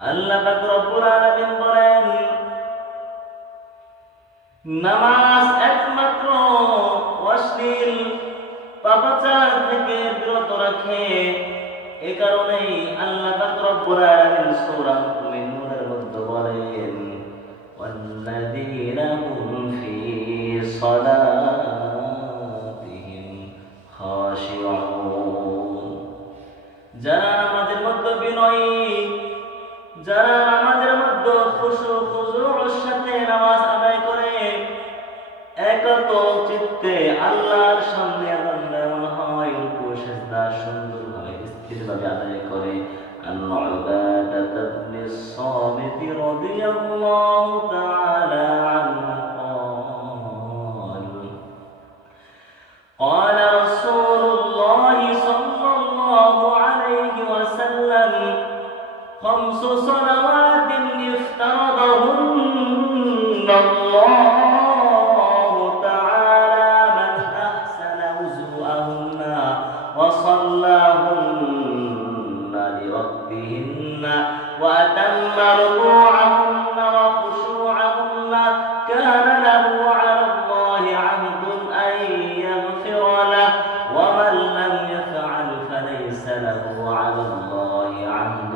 আল্লাহ পাক রব্বুল আলামিন বলেন, নামাজ একমাত্র অশ্লীল পাপাচার থেকে বিরত রাখে। এ কারণেই আল্লাহ পাক রব্বুল আলামিন সূরা মুমিনুনের মধ্যে বলেন, ওয়াল্লাযীনা হুম ফী সালাতিহিম খাশিউন। যারা নামাজের মধ্যে বিনয়ী, যারা নামাজের মধ্যে খুশু খুজুর সাথে নামাজ আদায় করে, একত চিত্তে আল্লাহর সামনে দণ্ডায়মান হয়, রুকু সিজদা সুন্দরভাবে স্থিরভাবে আদায় করে। আন-নু'বাদাত ইবনে সামিত রাদিয়াল্লাহু তাআলা আনহু قال رسول الله صلى الله عليه وسلم خمس صلوات افترضهن الله تعالى من أحسن وضوءهن وصلاهن لوقتهن وأتم ركوعهن وخشوعهن كان له على الله عهد أن يغفر له ومن لم يفعل فليس له على الله عهد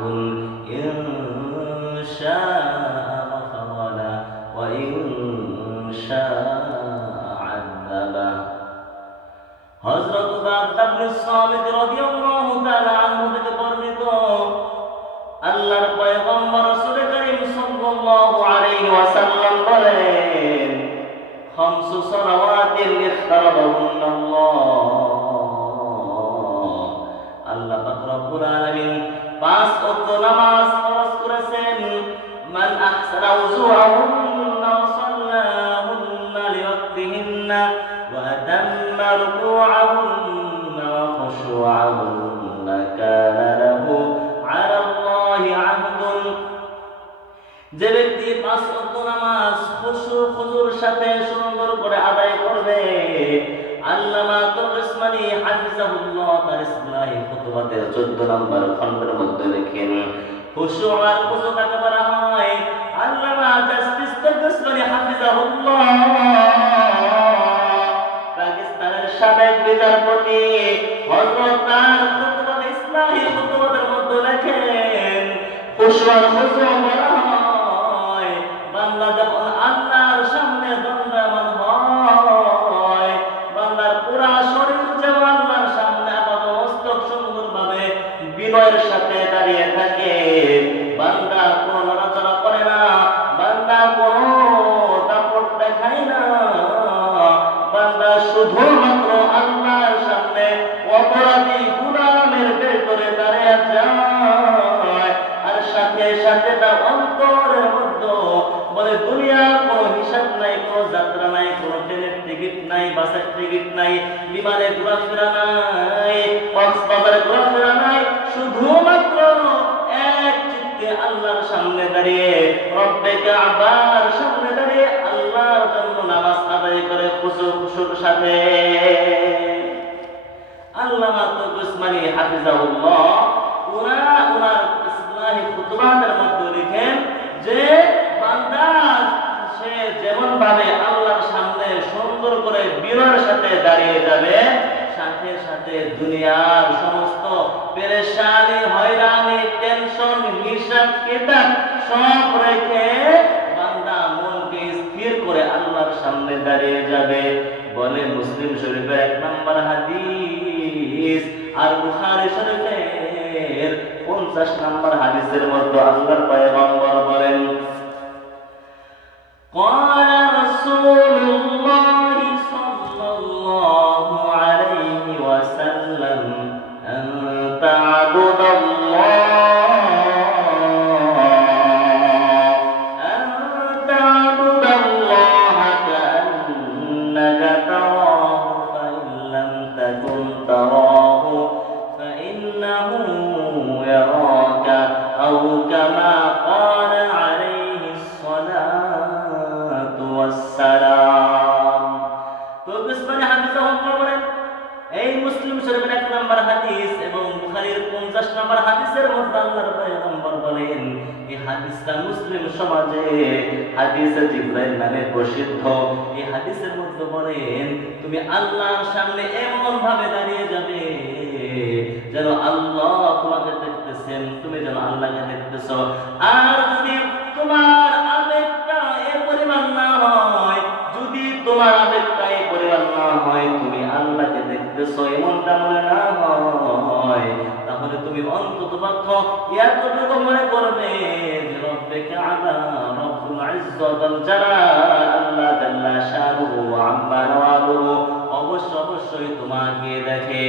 إن شاء غفر له وإن شاء عذبه। হযরত উবাদা ইবনে সামিত রাদিয়াল্লাহু তাআলা আনহু থেকে বর্ণিত, আল্লাহর পয়গম্বর রাসূল করিম সাল্লাল্লাহু আলাইহি ওয়াসাল্লাম বলেন, খামসু সালাওয়াতিন ইফতারাদাহুন্নাল্লাহ, আল্লাহ পাক রব্বুল আলামিন 5 ওয়াক্ত নামাজ ফরজ করেছেন। মান আহসানা উযুআহুন্না ওয়া সাল্লাহুন্না লিওয়াক্তিহিন্না ওয়া আতাম্মা রুকুআহুন্না ওয়া খুশুআহুন্না কানা লাহু আলা আল্লাহি আহদুন। যে ব্যক্তি 5 ওয়াক্ত নামাজ খুশু খুজুর সাথে সুন্দর করে আদায় করবে, আল্লামা তুরসমানি হাফিজাহুল্লাহ তার ইসলাহি খুতবাতের 14 নম্বর খণ্ডের মধ্যে লেখেন, খুশু আর খুজু কাকে বলা হয়? আল্লামা জাস্টিস তুরসমানি হাফিজাহুল্লাহ পাকিস্তানের সাবেক বিচারপতি হযরত তার খুতবাতে ইসলাহি খুতবাতের মধ্যে লেখেন, খুশু আর খুজু বলা হয় বান্দা যখন আল্লাহর সামনে দণ্ডায়মান হয়, বান্দার পুরা শরীর যেন আল্লাহর সামনে আপাদমস্তক সুন্দরভাবে বিনয়ের সাথে দাঁড়িয়ে থাকে। বান্দা কোনো নড়াচড়া করে না, বান্দা কোনো দাপট দেখায় না, বান্দা শুধুমাত্র আল্লাহর সামনে অপরাধী গুনাহের ভেতরে দাঁড়িয়ে যায়। আর সাথে সাথে তার অন্তরের মধ্যে বলে, দুনিয়ার কোনো হিসাব নাই, কোনো যাত্রা নাই, কোনো ট্রেনের টিকিট নাই, বাসের টিকিট নাই, বিমানে ঘোরাফেরা নাই, কক্সবাজারে ঘোরাফেরা নাই, শুধুমাত্র এক চিত্তে আল্লাহর সামনে দাঁড়িয়ে, রব্বে কাবার সামনে দাঁড়িয়ে আল্লাহর জন্য নামাজ আদায় করে খুশু খুশুর সাথে। আল্লামা তুরসমানি হাফিজাহুল্লাহ উনার ইসলাহি খুতবাতের মধ্যে লিখেন যে, বান্দা সে যেমন ভাবে আল্লাহর সামনে সুন্দর করে বিনয়ের সাথে দাঁড়িয়ে যাবে, সাথে সাথে দুনিয়ার সমস্ত পেরেশানি, হয়রানি, টেনশন, হিসাব কিতাব সব রেখে বান্দা মনকে স্থির করে আল্লাহর সামনে দাঁড়িয়ে যাবে। বলে মুসলিম শরীফের 1 নম্বর হাদিস আর বুখারী শরীফের 50 নম্বর হাদিসের মধ্যে আল্লাহর পয়গম্বর বলেন, قال رسول الله صلى الله عليه وسلم أن تعبد الله كأنك تراه فإن لم تكن تراه فإنه يراك أو كما قال عليه الصلاة হাদিসটা মুসলিম সমাজে হাদিসে জিবরাইল নামে প্রসিদ্ধ। এই হাদিসের মধ্যে বলেন তুমি আল্লাহর সামনে এমন ভাবে দাঁড়িয়ে যাবে যেন আল্লাহ তোমাকে দেখতেছেন, তুমি যেন আল্লাহকে দেখতেছো। আর যদি তোমার আবেগটা এ পরিমাণ না হয়, যদি তোমার আবেগটা এ পরিমাণ না হয়, তুমি আল্লাহকে দেখতেছো এমনটা মনে না হয়, তাহলে তুমি অন্তত পক্ষ এতটুকু মনে করবে যে রব্বে কাআবা রব্বুল ইজ্জত ওয়াল জালাল আল্লাহ জাল্লা শানুহু ওয়া আম্মা নওয়ালুহু অবশ্যই তোমাকে দেখে।